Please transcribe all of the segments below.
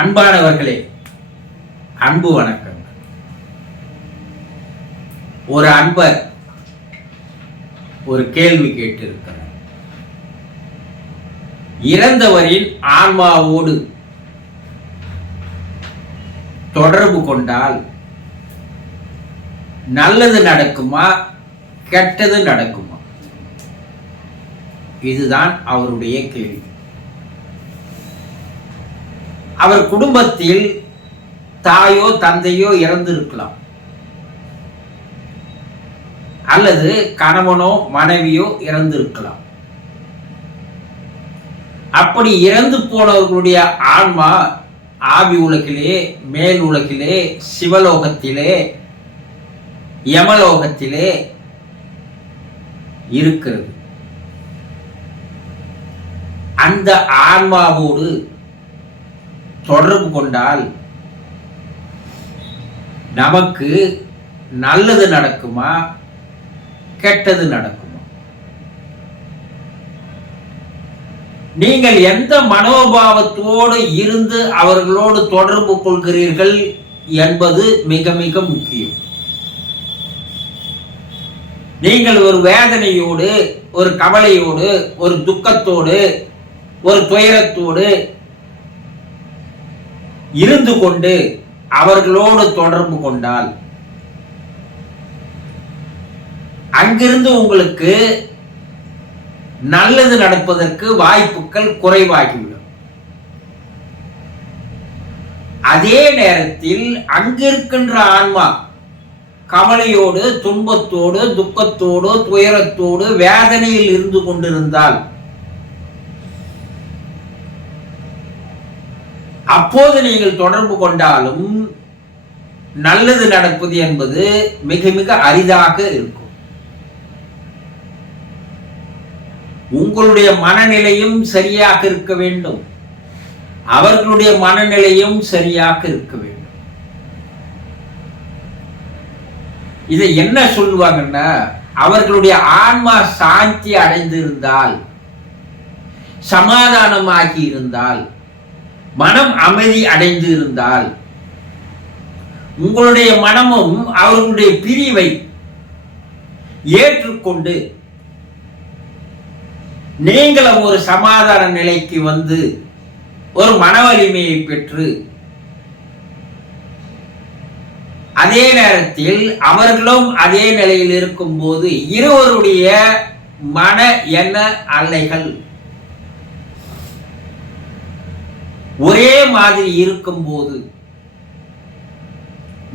அன்பானவர்களே, அன்பு வணக்கம். ஒரு அன்பர் ஒரு கேள்வி கேட்டிருக்கிறார். இறந்தவரின் ஆன்மாவோடு தொடர்பு கொண்டால் நல்லது நடக்குமா, கெட்டது நடக்குமா? இதுதான் அவருடைய கேள்வி. அவர் குடும்பத்தில் தாயோ தந்தையோ இறந்திருக்கலாம், அல்லது கணவனோ மனைவியோ இறந்திருக்கலாம். அப்படி இறந்து போனவர்களுடைய ஆன்மா ஆவி உலகிலே, மேல் உலகிலே, சிவலோகத்திலே, யமலோகத்திலே இருக்கிறது. அந்த ஆன்மாவோடு தொடர்பு கொண்டால் நமக்கு நல்லது நடக்குமா, கெட்டது நடக்குமா? நீங்கள் எந்த மனோபாவத்தோடு இருந்து அவர்களோடு தொடர்பு கொள்கிறீர்கள் என்பது மிக மிக முக்கியம். நீங்கள் ஒரு வேதனையோடு, ஒரு கவலையோடு, ஒரு துக்கத்தோடு, ஒரு துயரத்தோடு இருந்து கொண்டு அவர்களோடு தொடர்பு கொண்டால் அங்கிருந்து உங்களுக்கு நல்லது நடப்பதற்கு வாய்ப்புகள் குறைவாகிவிடும். அதே நேரத்தில் அங்கிருக்கின்ற ஆன்மா கவலையோடு, துன்பத்தோடு, துக்கத்தோடு, துயரத்தோடு, வேதனையில் இருந்து கொண்டிருந்தால் அப்போது நீங்கள் தொடர்பு கொண்டாலும் நல்லது நடப்பது என்பது மிக மிக அரிதாக இருக்கும். உங்களுடைய மனநிலையும் சரியாக இருக்க வேண்டும், அவர்களுடைய மனநிலையும் சரியாக இருக்க வேண்டும். இதை என்ன சொல்லுவாங்கன்னா, அவர்களுடைய ஆன்மா சாந்தி அடைந்திருந்தால், சமாதானமாகி இருந்தால், மனம் அமைதி அடைந்து இருந்தால், உங்களுடைய மனமும் அவர்களுடைய பிரிவை ஏற்றுக்கொண்டு நீங்களும் ஒரு சமாதான நிலைக்கு வந்து ஒரு மன வலிமையை பெற்று, அதே நேரத்தில் அவர்களும் அதே நிலையில் இருக்கும் போது இருவருடைய மன எண்ண அலைகள் ஒரே மாதிரி இருக்கும் போது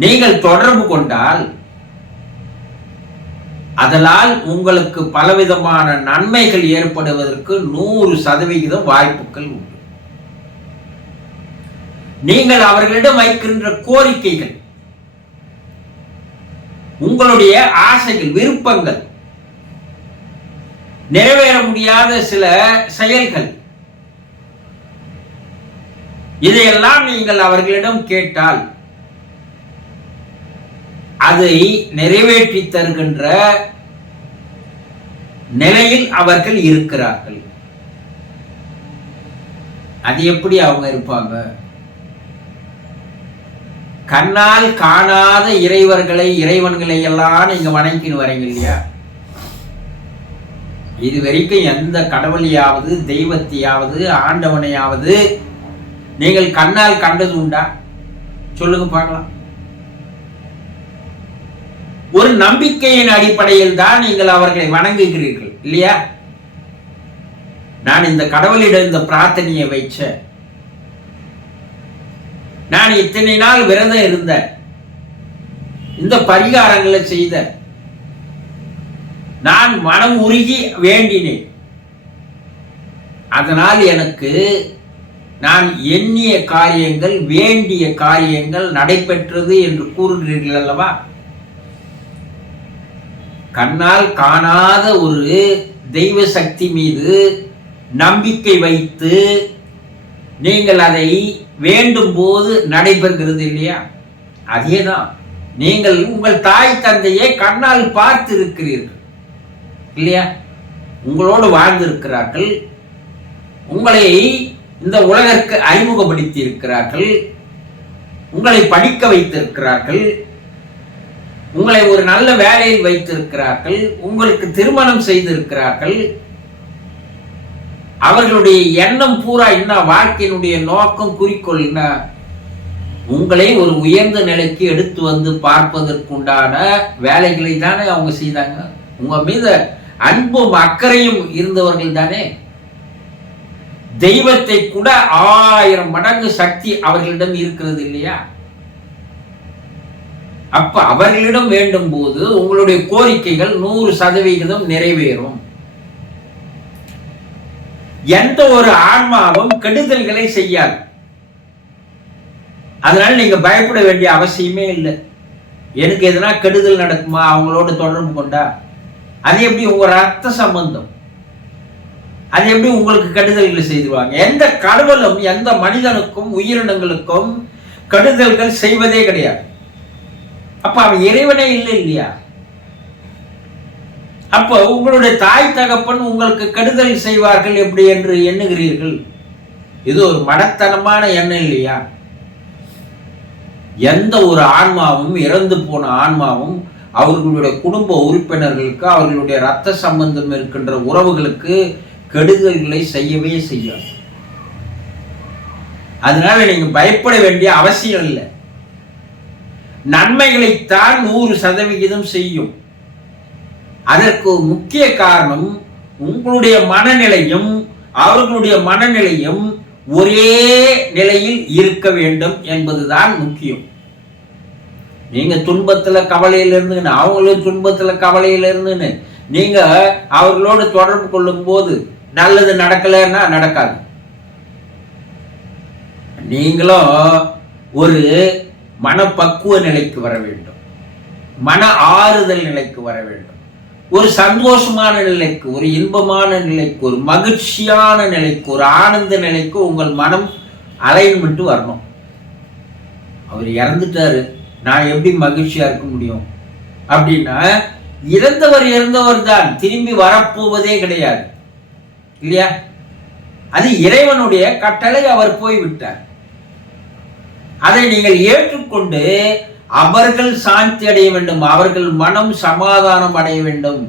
நீங்கள் தொடர்பு கொண்டால் அதனால் உங்களுக்கு பலவிதமான நன்மைகள் ஏற்படுவதற்கு 100% வாய்ப்புகள் உண்டு. நீங்கள் அவர்களிடம் வைக்கின்ற கோரிக்கைகள், உங்களுடைய ஆசைகள், விருப்பங்கள், நிறைவேற முடியாத சில செயல்கள், இதையெல்லாம் நீங்கள் அவர்களிடம் கேட்டால் அதை நிறைவேற்றி தருகின்ற நிலையில் அவர்கள் இருக்கிறார்கள். அது எப்படி அவங்க இருப்பாங்க? கண்ணால் காணாத இறைவன்களை எல்லாம் நீங்க வணங்கின்னு வரீங்க இல்லையா? இது வரைக்கும் எந்த கடவுளையாவது, தெய்வத்தையாவது, ஆண்டவனையாவது நீங்கள் கண்ணால் கண்டது உண்டா? சொல்லுங்க பார்க்கலாம். ஒரு நம்பிக்கையின் அடிப்படையில் தான் நீங்கள் அவர்களை வணங்குகிறீர்கள் இல்லையா? நான் இந்த கடவுளிடம் இந்த பிரார்த்தனையை வைச்ச, நான் இத்தனை நாள் விரதம் இருந்த, இந்த பரிகாரங்களை செய்த, நான் மனம் உருகி வேண்டினேன், அதனால் எனக்கு நான் எண்ணிய காரியங்கள், வேண்டிய காரியங்கள் நடைபெற்றது என்று கூறுகிறீர்கள் அல்லவா? கண்ணால் காணாத ஒரு தெய்வ சக்தி மீது நம்பிக்கை வைத்து நீங்கள் அதை வேண்டும் போது நடைபெறுகிறது இல்லையா? அதேதான் நீங்கள் உங்கள் தாய் தந்தையை கண்ணால் பார்த்து இருக்கிறீர்கள் இல்லையா? உங்களோடு வாழ்ந்திருக்கிறார்கள், உங்களை இந்த உலகிற்கு அறிமுகப்படுத்தி இருக்கிறார்கள், உங்களை படிக்க வைத்திருக்கிறார்கள், உங்களை ஒரு நல்ல வேலையில் வைத்திருக்கிறார்கள், உங்களுக்கு திருமணம் செய்திருக்கிறார்கள். அவர்களுடைய எண்ணம் பூரா என்ன, வாழ்க்கையினுடைய நோக்கம், குறிக்கோள் என்ன, உங்களை ஒரு உயர்ந்த நிலைக்கு எடுத்து வந்து பார்ப்பதற்குண்டான வேலைகளை தானே அவங்க செய்தாங்க. உங்க மீது அன்பும் அக்கறையும் இருந்தவர்கள் தானே. தெய்வத்தை கூட 1000 மடங்கு சக்தி அவர்களிடம் இருக்கிறது இல்லையா? அப்ப அவர்களிடம் வேண்டும் போது உங்களுடைய கோரிக்கைகள் 100% நிறைவேறும். எந்த ஒரு ஆன்மாவும் கெடுதல்களை செய்யாது. அதனால நீங்க பயப்பட வேண்டிய அவசியமே இல்லை. எனக்கு எதனா கெடுதல் நடக்குமா அவங்களோட தொடர்பு கொண்டா? அது எப்படி உங்க ரத்த சம்பந்தம், அது எப்படி உங்களுக்கு கெடுதல்களை செய்துவாங்க? எந்த கடவுளும் எந்த மனிதனுக்கும் உயிரினங்களுக்கும் கெடுதல்கள் செய்வதே கிடையாது. அப்ப அவன் இறைவனே இல்லை இல்லையா? அப்போ உங்களுடைய தாய் தகப்பன் உங்களுக்கு கெடுதல் செய்வார்கள் எப்படி என்று எண்ணுகிறீர்கள்? இது ஒரு மடத்தனமான எண்ணம் இல்லையா? எந்த ஒரு ஆன்மாவும், இறந்து போன ஆன்மாவும் அவர்களுடைய குடும்ப உறுப்பினர்களுக்கு, அவர்களுடைய இரத்த சம்பந்தம் இருக்கின்ற உறவுகளுக்கு கெடுதல்களை செய்யவே செய்யாது. அதனால நீங்க பயப்பட வேண்டிய அவசியம் இல்லை. நன்மைகளைத்தான் 100% செய்யும். அதற்கு முக்கிய காரணம் உங்களுடைய மனநிலையும் அவர்களுடைய மனநிலையும் ஒரே நிலையில் இருக்க வேண்டும் என்பதுதான் முக்கியம். நீங்க துன்பத்துல கவலையில இருந்துன்னு, அவங்களும் துன்பத்துல கவலையில இருந்துன்னு நீங்க அவர்களோடு தொடர்பு கொள்ளும் போது நல்லது நடக்கலன்னா நடக்காது. நீங்களும் ஒரு மனப்பக்குவ நிலைக்கு வர வேண்டும், மன ஆறுதல் நிலைக்கு வர வேண்டும், ஒரு சந்தோஷமான நிலைக்கு, ஒரு இன்பமான நிலைக்கு, ஒரு மகிழ்ச்சியான நிலைக்கு, ஒரு ஆனந்த நிலைக்கு உங்கள் மனம் அலைன்மெண்ட் வரணும். அவர் இறந்துட்டாரு, நான் எப்படி மகிழ்ச்சியா இருக்க முடியும் அப்படின்னா, இறந்தவர் தான், திரும்பி வரப்போவதே கிடையாது இல்லையா? அது இறைவனுடைய கட்டளை, அவர் போய்விட்டார். அதை நீங்கள் ஏற்றுக்கொண்டு அவர்கள் சாந்தி அடைய வேண்டும், அவர்கள் மனம் சமாதானம் அடைய வேண்டும்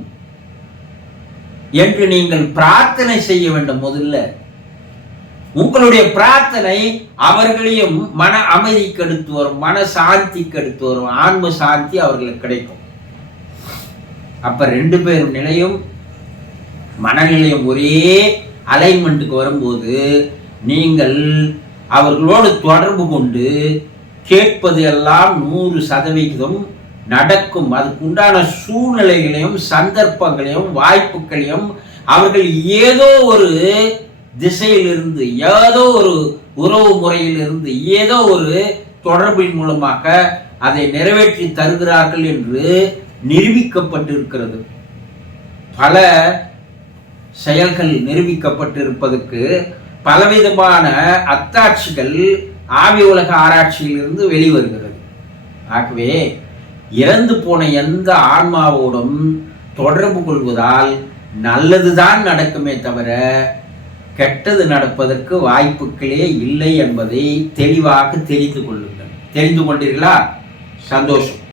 என்று நீங்கள் பிரார்த்தனை செய்ய வேண்டும். முதல்ல உங்களுடைய பிரார்த்தனை அவர்களையும் மன அமைதிக்கு எடுத்து வரும், மன சாந்திக்கு எடுத்து வரும், ஆன்ம சாந்தி அவர்களுக்கு கிடைக்கும். அப்ப 2 பேரும் நிலையும் மனநிலையும் ஒரே அலைன்மெண்ட்டுக்கு வரும்போது நீங்கள் அவர்களோடு தொடர்பு கொண்டு கேட்பது எல்லாம் 100% நடக்கும். அதுக்கு உண்டான சூழ்நிலைகளையும் சந்தர்ப்பங்களையும் வாய்ப்புகளையும் அவர்கள் ஏதோ ஒரு திசையிலிருந்து, ஏதோ ஒரு உறவு முறையிலிருந்து, ஏதோ ஒரு தொடர்பின் மூலமாக அதை நிறைவேற்றி தருகிறார்கள் என்று நிரூபிக்கப்பட்டிருக்கிறது. பல செயல்கள் நிரூபிக்கப்பட்டிருப்பதற்கு பலவிதமான அத்தாட்சிகள் ஆவி உலக ஆராய்ச்சியிலிருந்து வெளிவருகிறது. ஆகவே இறந்து போன எந்த ஆன்மாவோடும் தொடர்பு கொள்வதால் நல்லதுதான் நடக்குமே தவிர கெட்டது நடப்பதற்கு வாய்ப்புகளே இல்லை என்பதை தெளிவாக தெரிந்து கொள்ளுங்கள். தெரிந்து கொண்டீர்களா? சந்தோஷம்.